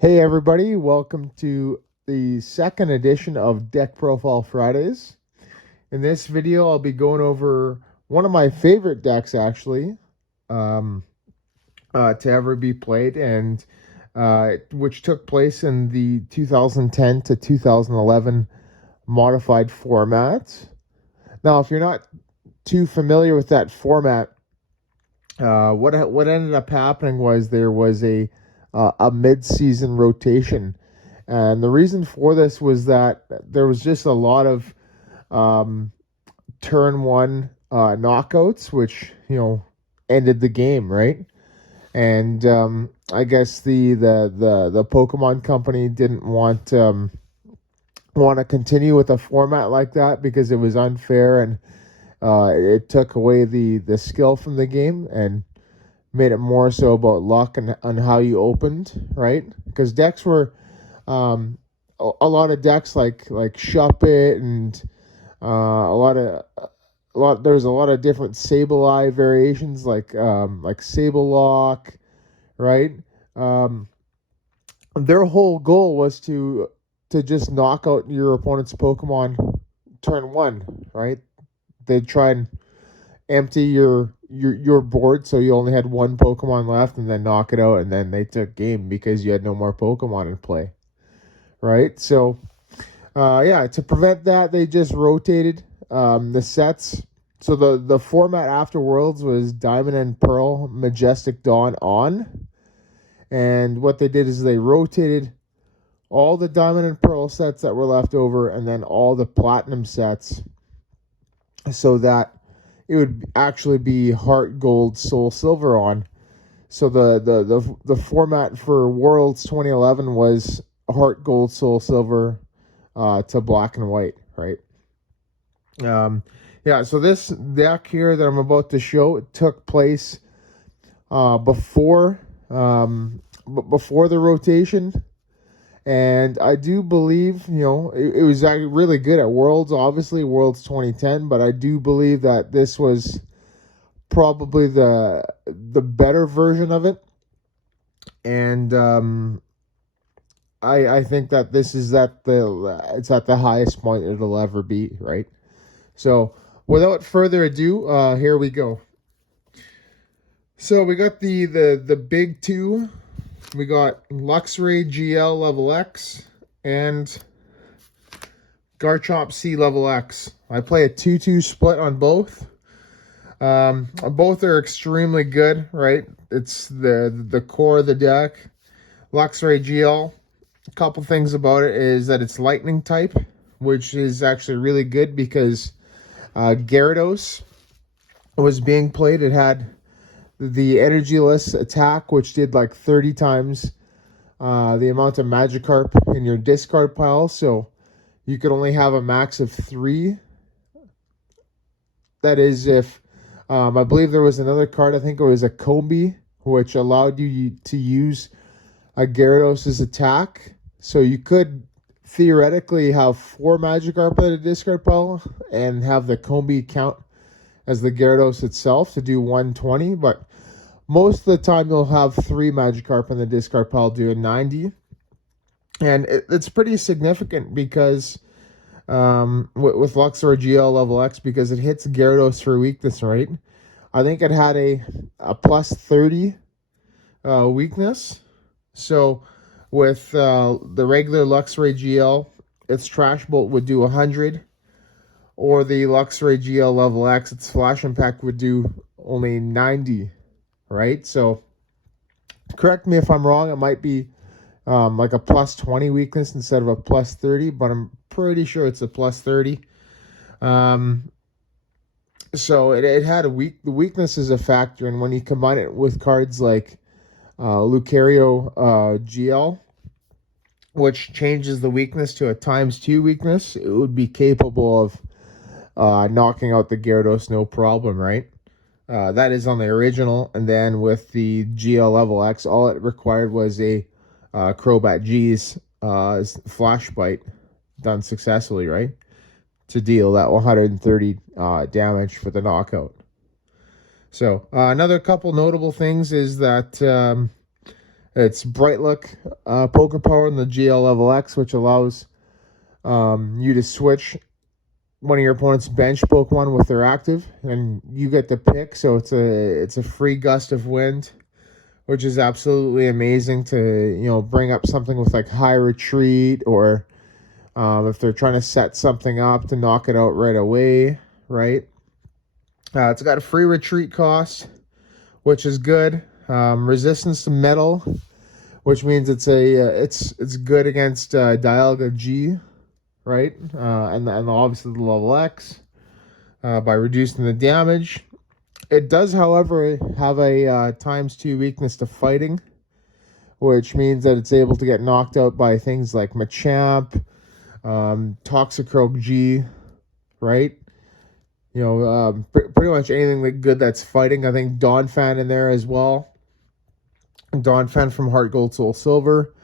Hey everybody, welcome to the second edition of Deck Profile Fridays. In this video, I'll be going over one of my favorite decks actually, um, to ever be played, and which took place in the 2010 to 2011 modified format. Now, if you're not too familiar with that format, what ended up happening was there was a mid-season rotation, and the reason for this was that there was just a lot of um, turn one knockouts, which ended the game, right? And I guess the Pokemon company didn't want to continue with a format like that because it was unfair, and it took away the skill from the game and made it more so about luck and on how you opened, right? Because decks were a lot of decks like Shop It and a lot of there's a lot of different Sableye variations like Sable Lock, right? Um, their whole goal was to just knock out your opponent's Pokemon turn one, right? They'd try and empty your board so you only had one Pokemon left and then knock it out, and then they took game because you had no more Pokemon in play, right? So yeah, to prevent that, they just rotated the sets. So the format after Worlds was Diamond and Pearl, Majestic Dawn on, and what they did is they rotated all the Diamond and Pearl sets that were left over, and then all the Platinum sets, so that it would actually be Heart Gold, Soul Silver on. So the format for Worlds 2011 was Heart Gold, Soul Silver to Black and White, right? Yeah, so this deck here that I'm about to show took place before before the rotation, and I do believe it was really good at Worlds, obviously Worlds 2010, but I do believe that this was probably the better version of it, and I think that this is it's at the highest point it'll ever be, right? So without further ado, here we go. So we got the big two. We got Luxray GL level X and Garchomp C level X. I play a 2-2 split on both. Both are extremely good, right? It's the core of the deck. Luxray GL, a couple things about it is that it's lightning type, which is actually really good because Gyarados was being played. It had the energyless attack, which did like 30 times the amount of Magikarp in your discard pile, so you could only have a max of 3. That is if I believe there was another card, I think it was a Combi, which allowed you to use a Gyarados' attack, so you could theoretically have 4 Magikarp in a discard pile and have the Combi count as the Gyarados itself to do 120, but most of the time you'll have 3 Magikarp in the discard pile doing 90. And it's pretty significant because with Luxray GL level X, because it hits Gyarados for weakness, right? I think it had a plus 30 weakness. So with the regular Luxray GL, its Trash Bolt would do 100. Or the Luxray GL level X, its Flash Impact would do only 90, right? So correct me if I'm wrong. It might be like a plus 20 weakness instead of a plus 30, but I'm pretty sure it's a plus 30. So it had the weakness is a factor, and when you combine it with cards like Lucario GL, which changes the weakness to a ×2 weakness, it would be capable of knocking out the Gyarados no problem, right? That is on the original, and then with the GL level X, all it required was a Crobat G's Flash Bite done successfully, right? To deal that 130 damage for the knockout. So another couple notable things is that It's Bright Luck Poker Power in the GL Level X, which allows you to switch one of your opponent's bench Pokemon with their active, and you get to pick. So it's a free gust of wind, which is absolutely amazing to bring up something with like high retreat, or if they're trying to set something up to knock it out right away, right? It's got a free retreat cost, which is good. Resistance to metal, which means it's good against Dialga G, right? And obviously the level X by reducing the damage. It does, however, have a ×2 weakness to fighting, which means that it's able to get knocked out by things like Machamp, Toxicroak G, right? Pretty much anything good that's fighting. I think Donphan in there as well. Donphan from Heart Gold Soul Silver.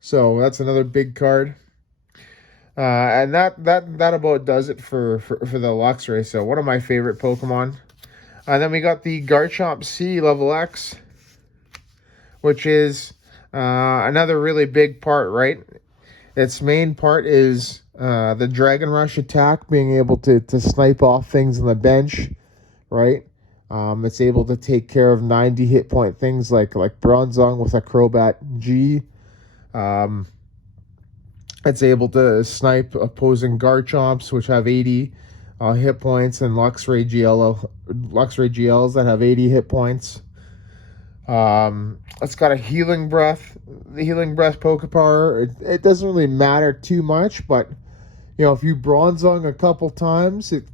So that's another big card. And that about does it for the Luxray. So one of my favorite Pokemon. And then we got the Garchomp C Level X, which is another really big part, right? Its main part is the Dragon Rush attack, being able to snipe off things on the bench, right? It's able to take care of 90 hit point things like Bronzong with a Crobat G. It's able to snipe opposing Garchomps, which have 80 hit points, and Luxray GLs that have 80 hit points. It's got a Healing Breath. The Healing Breath Pokepower, it doesn't really matter too much, but if you Bronzong a couple times, it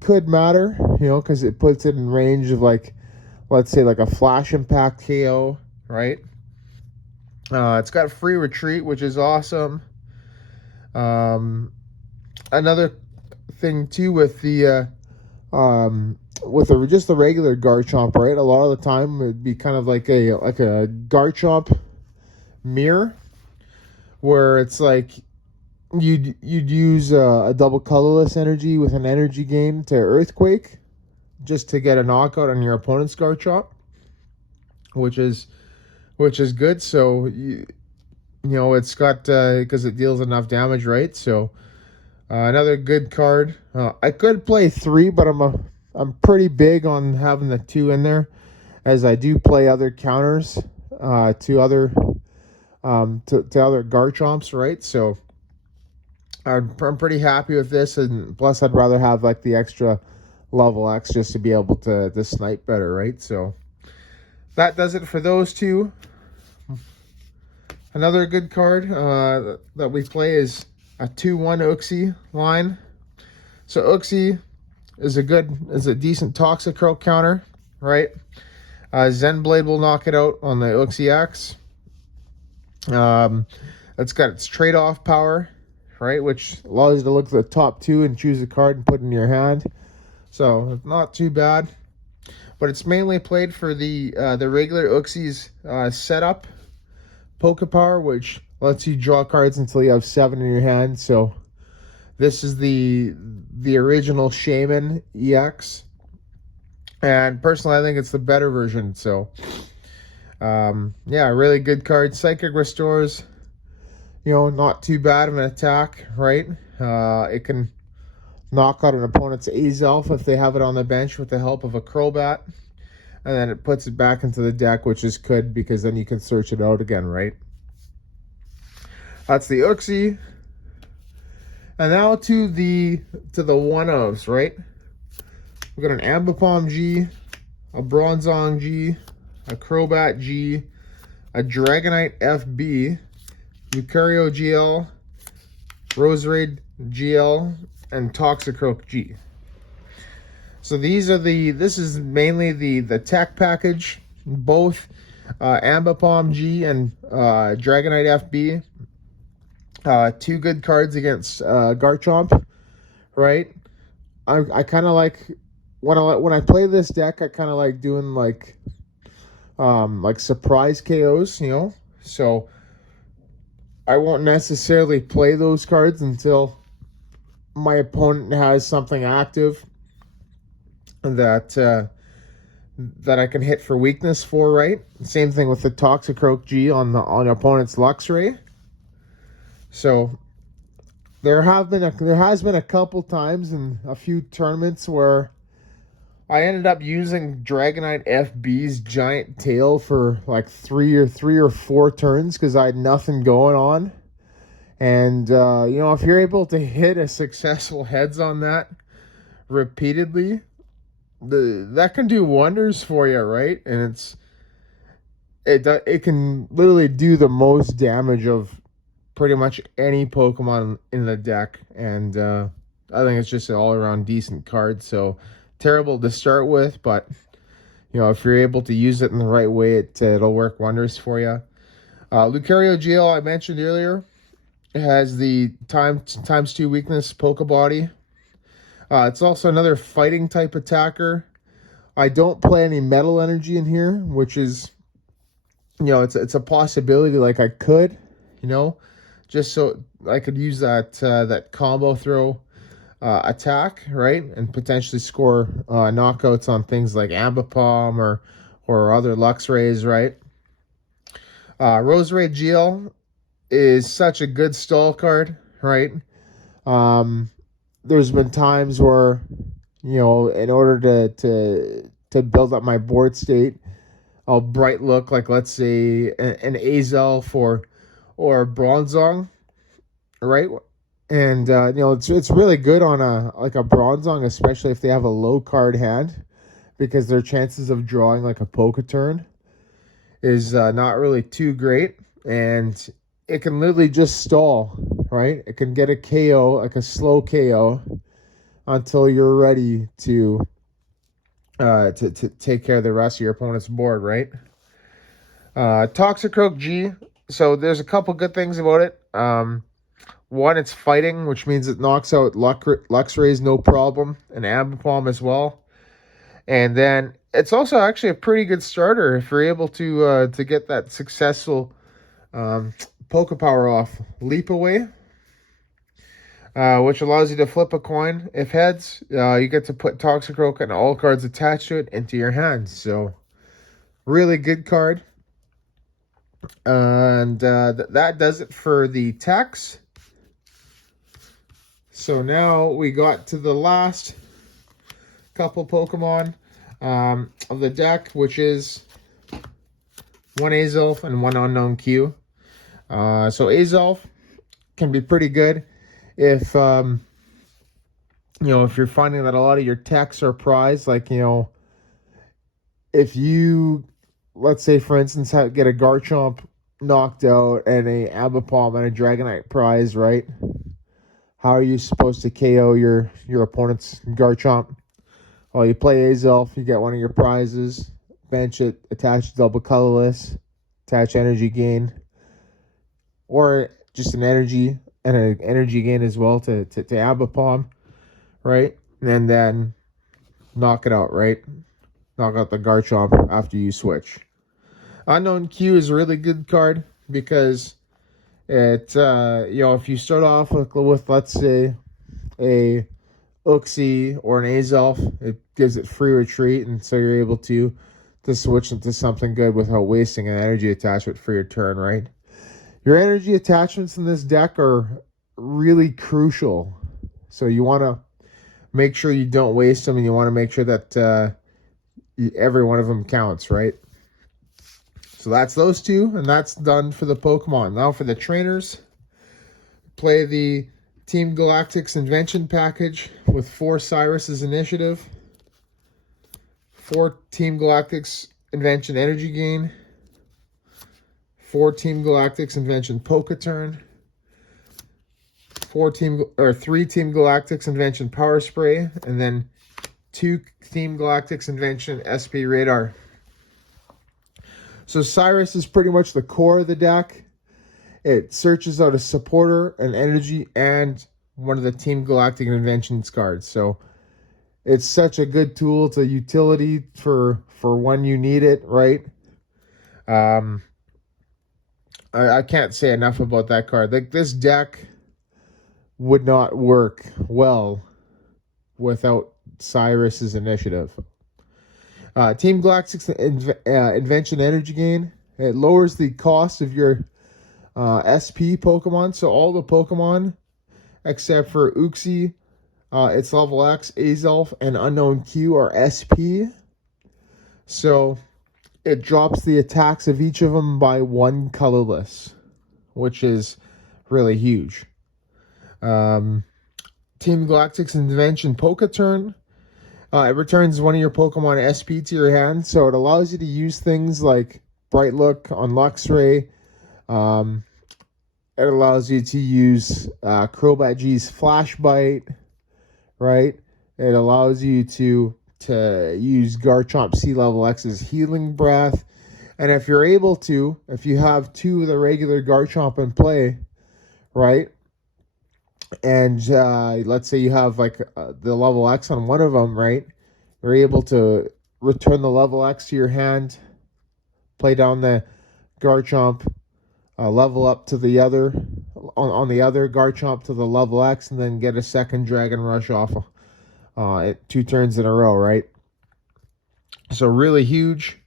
could matter, because it puts it in range of let's say a Flash Impact KO, right? It's got free retreat, which is awesome. Another thing too with the just the regular Garchomp, right? A lot of the time it'd be kind of like a Garchomp mirror, where it's like you'd use a double colorless energy with an energy gain to Earthquake, just to get a knockout on your opponent's Garchomp, which is good. So it's got because it deals enough damage, right? So another good card. I could play 3, but I'm pretty big on having the 2 in there, as I do play other counters to other Garchomps, right? So I'm pretty happy with this, and plus I'd rather have the extra level X just to be able to snipe better, right? So that does it for those 2. Another good card that we play is a 2-1 Uxie line. So Uxie is a decent Toxicroak counter, right? Zen Blade will knock it out on the Uxie X. It's got its trade-off power, right, which allows you to look at the top 2 and choose a card and put it in your hand. So not too bad, but it's mainly played for the regular Uxie's setup Pokepower, which lets you draw cards until you have 7 in your hand. So this is the original Shaman EX, and personally I think it's the better version. So really good card. Psychic Restores, not too bad of an attack, right? It can knock out an opponent's Azelf if they have it on the bench with the help of a Crobat, and then it puts it back into the deck, which is good because then you can search it out again, right? That's the Uxie. And now to the one-ofs, right? We've got an Ambipom G, a Bronzong G, a Crobat G, a Dragonite FB, Lucario GL, Roserade GL, and Toxicroak G. So this is mainly the tech package. Both Ambipom G and Dragonite FB. 2 good cards against Garchomp, right? I kind of like when I play this deck. I kind of like doing like surprise KOs, So I won't necessarily play those cards until my opponent has something active that that I can hit for weakness for, right? Same thing with the Toxicroak G on opponent's Luxray. So there has been a couple times in a few tournaments where I ended up using Dragonite FB's giant tail for like three or four turns because I had nothing going on. And if you're able to hit a successful heads on that repeatedly, that can do wonders for you, right? And it can literally do the most damage of pretty much any Pokemon in the deck, and I think it's just an all-around decent card. So terrible to start with, but if you're able to use it in the right way, it'll work wonders for you. Lucario GL I mentioned earlier, it has the times 2 weakness Pokebody. It's also another fighting type attacker. I don't play any metal energy in here, which is, it's a possibility. Like I could, just so I could use that combo throw attack, right, and potentially score knockouts on things like Ambipom or other Luxrays, right. Roserade GL is such a good stall card, right. There's been times where, in order to build up my board state, I'll bright look like, let's say, an Azelf or Bronzong, right? And it's really good on a Bronzong, especially if they have a low card hand, because their chances of drawing like a Poketurn is not really too great, and it can literally just stall, right? It can get a KO, like a slow KO, until you're ready to take care of the rest of your opponent's board, right? Toxicroak G. So there's a couple good things about it. One, it's fighting, which means it knocks out Luxrays no problem, and Ambipom as well. And then it's also actually a pretty good starter if you're able to get that successful Pokepower off Leap Away, which allows you to flip a coin. If heads, you get to put Toxicroak and all cards attached to it into your hands. So really good card. And that does it for the techs. So now we got to the last couple Pokemon of the deck, which is one Azelf and one Unknown Q. So Azelf can be pretty good if if you're finding that a lot of your techs are prized. Like, if you, let's say for instance, get a Garchomp knocked out and a Ambipom and a Dragonite prize, right? How are you supposed to KO your opponent's Garchomp? Well, you play Azelf, you get one of your prizes, bench it, attach double colorless, attach energy gain, or just an energy and an energy gain as well to Ambipom, right? And then knock it out, right? Knock out the Garchomp after you switch. Unknown Q is a really good card because it, if you start off with let's say a Uxie or an Azelf, it gives it free retreat, and so you're able to switch into something good without wasting an energy attachment for your turn, right? Your energy attachments in this deck are really crucial, so you want to make sure you don't waste them, and you want to make sure that every one of them counts, right? So that's those two, and that's done for the Pokemon. Now for the trainers, play the Team Galactic's Invention package with 4 Cyrus's Initiative, 4 Team Galactic's Invention Energy Gain, 4 Team Galactic's Invention Poketurn, 3 Team Galactic's Invention Power Spray, and then 2 Team Galactic's Invention SP Radar. So Cyrus is pretty much the core of the deck. It searches out a supporter, an energy, and one of the Team Galactic Inventions cards. So it's such a good tool. It's a utility for when you need it, right? I can't say enough about that card. Like, this deck would not work well without Cyrus's Initiative. Team Galactic's Invention Energy Gain. It lowers the cost of your SP Pokemon. So all the Pokemon except for Uxie, its level X, Azelf, and Unknown Q are SP. So it drops the attacks of each of them by one colorless, which is really huge. Team Galactic's Invention Poketurn. It returns one of your Pokemon SP to your hand, so it allows you to use things like Bright Look on Luxray. It allows you to use Crobat G's Flash Bite, right? It allows you to use Garchomp Sea Level X's Healing Breath. And if you're able to, if you have two of the regular Garchomp in play, right? And let's say you have like the level X on one of them, right? You're able to return the level X to your hand, play down the Garchomp, level up to the other, on the other Garchomp to the level X, and then get a second Dragon Rush off 2 turns in a row, right? So really huge.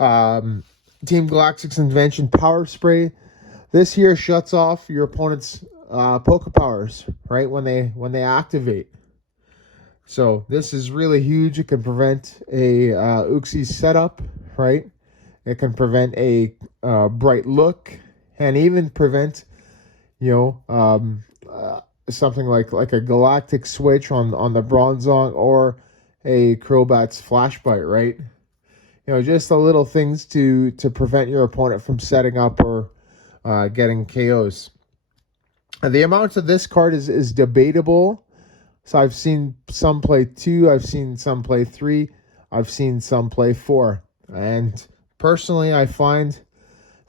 Team Galactic's Invention Power Spray. This here shuts off your opponent's Poke Powers, right, when they activate. So this is really huge. It can prevent a Uxie setup, right? It can prevent a Bright Look, and even prevent, something like a Galactic Switch on the Bronzong, or a Crobat's Flash Bite, right? Just the little things to prevent your opponent from setting up or getting KOs. The amount of this card is debatable. So I've seen some play 2, I've seen some play 3, I've seen some play 4. And personally, I find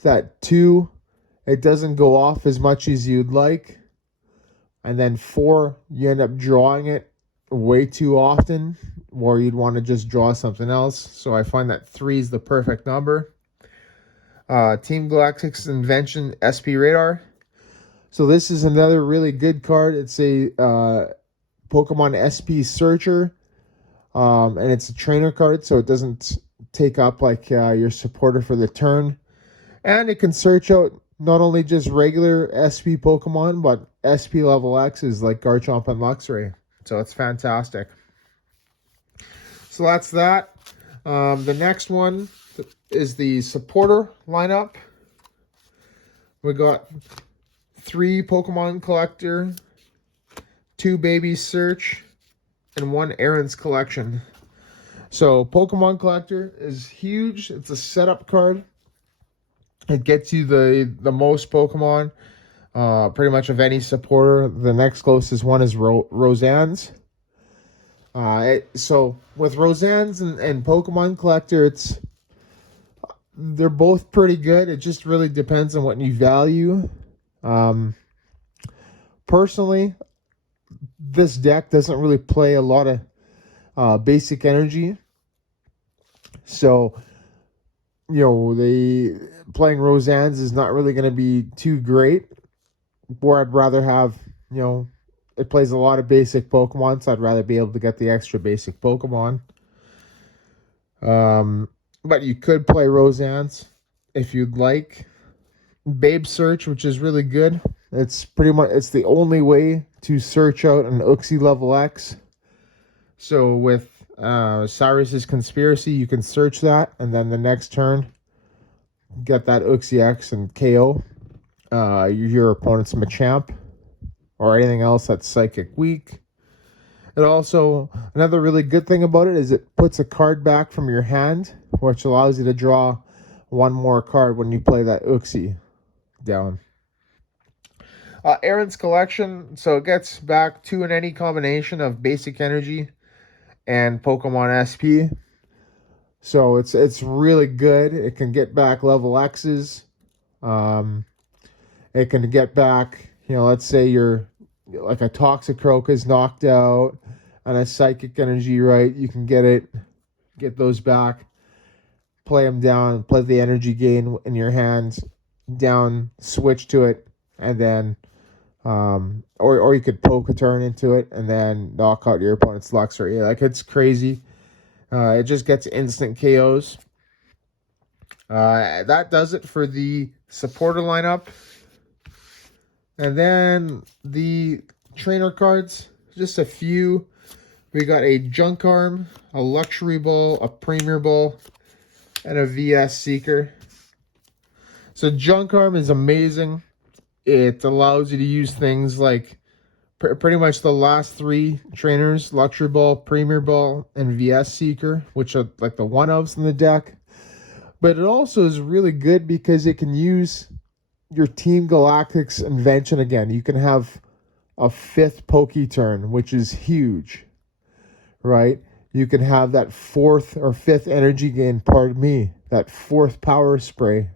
that 2, it doesn't go off as much as you'd like. And then 4, you end up drawing it way too often, or you'd want to just draw something else. So I find that 3 is the perfect number. Team Galactic's Invention SP Radar. So this is another really good card. It's a Pokemon SP Searcher, and it's a trainer card, so it doesn't take up like your supporter for the turn. And it can search out not only just regular SP Pokemon, but SP level X's like Garchomp and Luxray. So it's fantastic. So that's that. The next one is the supporter lineup. We got 3 Pokemon Collector, 2 Baby Search, and 1 Aaron's Collection. So Pokemon Collector is huge. It's a setup card. It gets you the most Pokemon, pretty much of any supporter. The next closest one is Roseanne's. So with Roseanne's and Pokemon Collector, they're both pretty good. It just really depends on what you value. Personally, this deck doesn't really play a lot of basic energy. So, playing Roseanne's is not really going to be too great. Where I'd rather have, it plays a lot of basic Pokemon, so I'd rather be able to get the extra basic Pokemon. But you could play Roseanne's if you'd like. Babe Search, which is really good. It's the only way to search out an Uxie level X. So with Cyrus's Conspiracy, you can search that, and then the next turn, get that Uxie X and KO your opponent's Machamp or anything else that's Psychic weak. It also, another really good thing about it is it puts a card back from your hand, which allows you to draw 1 more card when you play that Uxie down. Aaron's Collection, so it gets back 2 in any combination of Basic Energy and Pokemon SP. So it's really good. It can get back level X's. It can get back, let's say you're like a Toxicroak is knocked out and a Psychic Energy, right? You can get those back, play them down, play the energy gain in your hands down, switch to it, and then or you could poke a turn into it and then knock out your opponent's Luxray. Like, it's crazy. It just gets instant KOs. That does it for the supporter lineup. And then the trainer cards, just a few. We got a Junk Arm, a Luxury Ball, a Premier Ball, and a VS Seeker. So Junk Arm is amazing. It allows you to use things like pretty much the last three trainers, Luxury Ball, Premier Ball, and VS Seeker, which are like the one-ofs in the deck. But it also is really good because it can use your Team Galactic's invention again. You can have a fifth Poke turn, which is huge, right? You can have that fourth or fifth energy gain, pardon me, that fourth power spray,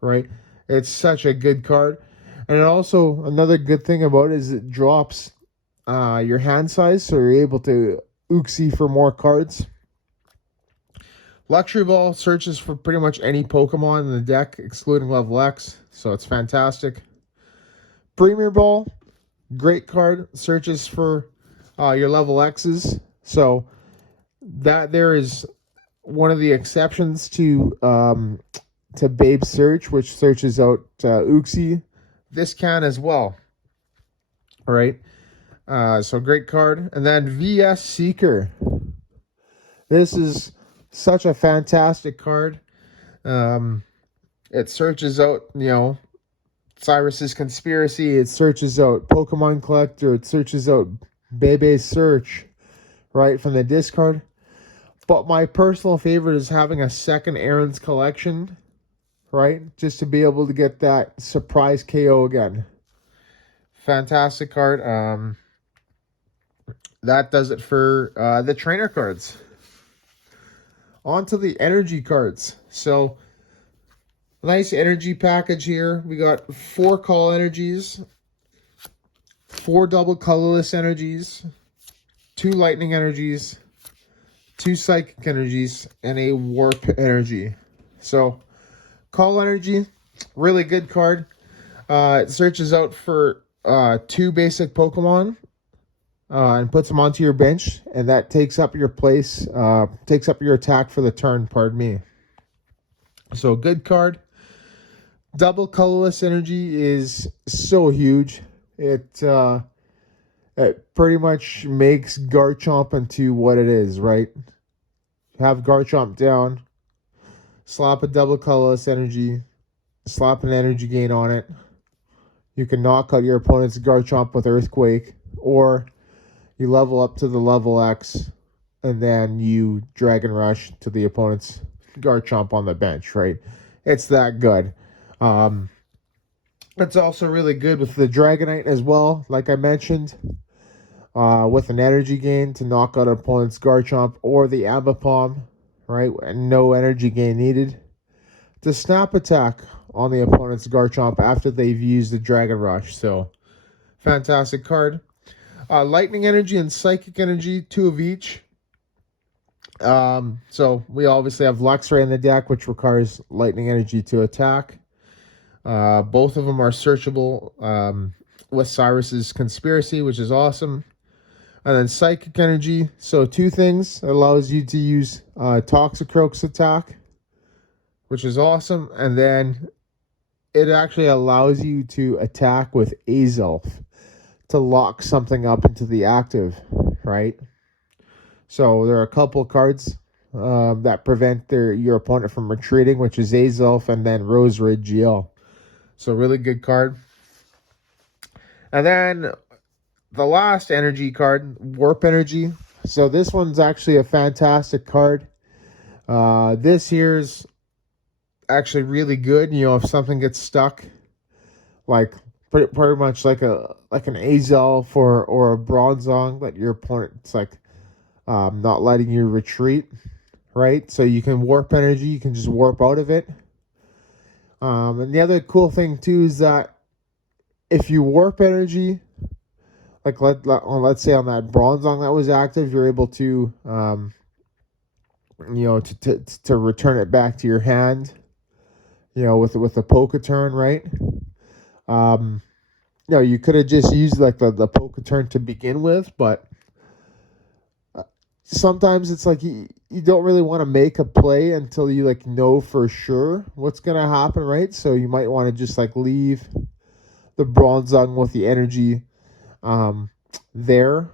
right? It's such a good card. And also, another good thing about it is it drops your hand size, so you're able to Uxie for more cards. Luxury Ball searches for pretty much any Pokemon in the deck, excluding level X, so it's fantastic. Premier Ball, great card, searches for your level X's, so that there is one of the exceptions to Babe Search, which searches out Uxie. This can as well. All right. So great card. And then VS Seeker. This is such a fantastic card. It searches out, Cyrus's Conspiracy. It searches out Pokemon Collector. It searches out Bebe Search, right, from the discard. But my personal favorite is having a second Aaron's Collection, right? Just to be able to get that surprise KO again. Fantastic card. That does it for the trainer cards. On to the energy cards. So, nice energy package here. We got 4 call energies, 4 double colorless energies, 2 lightning energies, 2 psychic energies, and a warp energy. So, call energy, really good card. It searches out for 2 basic Pokemon and puts them onto your bench, and that takes up your place, takes up your attack for the turn, pardon me. So, good card. Double colorless energy is so huge. It pretty much makes Garchomp into what it is, right? Have Garchomp down, slap a double colorless energy, slap an energy gain on it. You can knock out your opponent's Garchomp with Earthquake, or you level up to the level X, and then you Dragon Rush to the opponent's Garchomp on the bench, right? It's that good. It's also really good with the Dragonite as well, like I mentioned, with an energy gain to knock out an opponent's Garchomp, or the Ambipom, right? And no energy gain needed. To snap attack on the opponent's Garchomp after they've used the Dragon Rush. So, fantastic card. Lightning Energy and Psychic Energy, 2 of each. So, we obviously have Luxray in the deck, which requires Lightning Energy to attack. Both of them are searchable with Cyrus's Conspiracy, which is awesome. And then Psychic Energy. So, 2 things. It allows you to use Toxicroak's attack, which is awesome. And then it actually allows you to attack with Azelf to lock something up into the active, right? So there are a couple cards that prevent your opponent from retreating, which is Azelf and then Roserade GL. So really good card. And then the last energy card, Warp Energy. So this one's actually a fantastic card. This here's actually really good. If something gets stuck, like pretty much like an Azelf or a Bronzong that your opponent's like not letting you retreat, right? So you can Warp Energy, you can just warp out of it. And the other cool thing too is that if you Warp Energy, like let's say on that Bronzong that was active, you're able to to return it back to your hand, with a Poke turn, right? You could have just used like the Poke turn to begin with, but sometimes it's like you don't really want to make a play until you like know for sure what's gonna happen, right? So you might want to just like leave the Bronzong with the energy there,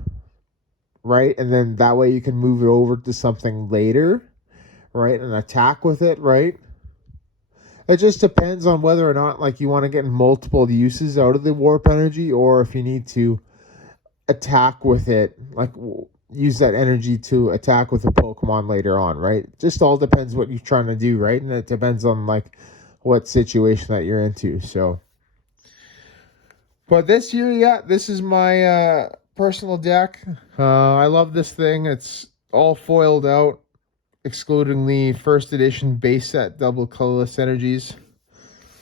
right? And then that way you can move it over to something later, right? And attack with it, right? It just depends on whether or not like you want to get multiple uses out of the warp energy, or if you need to attack with it, like use that energy to attack with a Pokemon later on, right? It just all depends what you're trying to do, right? And it depends on like what situation that you're into. So, but this year, yeah, this is my personal deck. I love this thing. It's all foiled out, excluding the first edition base set double colorless energies.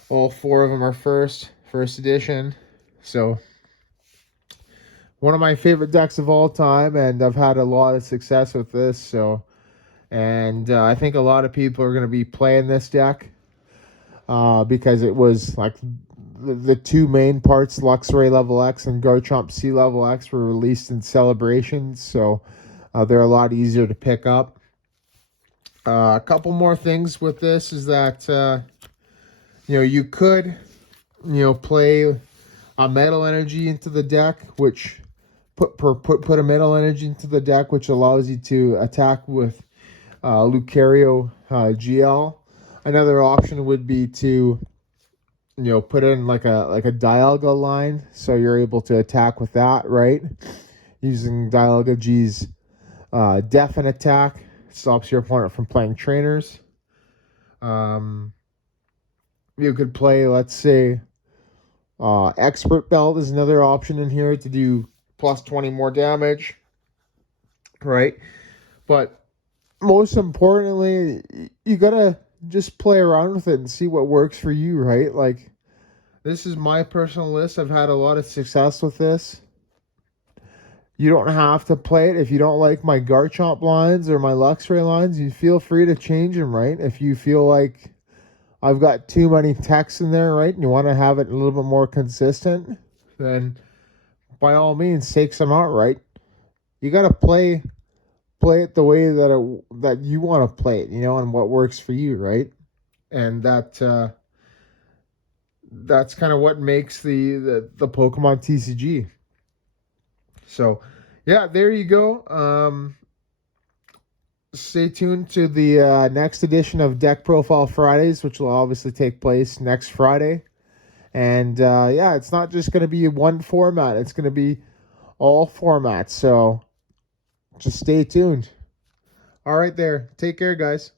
All 4 of them are first edition. So one of my favorite decks of all time, and I've had a lot of success with this. So, and I think a lot of people are going to be playing this deck because it was like the 2 main parts, Luxray Level X and Garchomp C Level X, were released in celebrations. So they're a lot easier to pick up. A couple more things with this is that you could play a metal energy into the deck, which put a metal energy into the deck, which allows you to attack with Lucario GL. Another option would be to put in like a Dialga line, so you're able to attack with that, right? Using Dialga G's Deafen attack, stops your opponent from playing trainers. You could play, let's say, Expert Belt is another option in here to do plus 20 more damage, right? But most importantly, you gotta just play around with it and see what works for you, right? Like, this is my personal list. I've had a lot of success with this. You don't have to play it. If you don't like my Garchomp lines or my Luxray lines, you feel free to change them, right? If you feel like I've got too many texts in there, right, and you want to have it a little bit more consistent, then by all means, take some out, right? You got to play it the way that you want to play it, and what works for you, right? And that's kind of what makes the Pokemon TCG. So, yeah, there you go. Stay tuned to the next edition of Deck Profile Fridays, which will obviously take place next Friday. And yeah, it's not just going to be one format. It's going to be all formats. So just stay tuned. All right there. Take care, guys.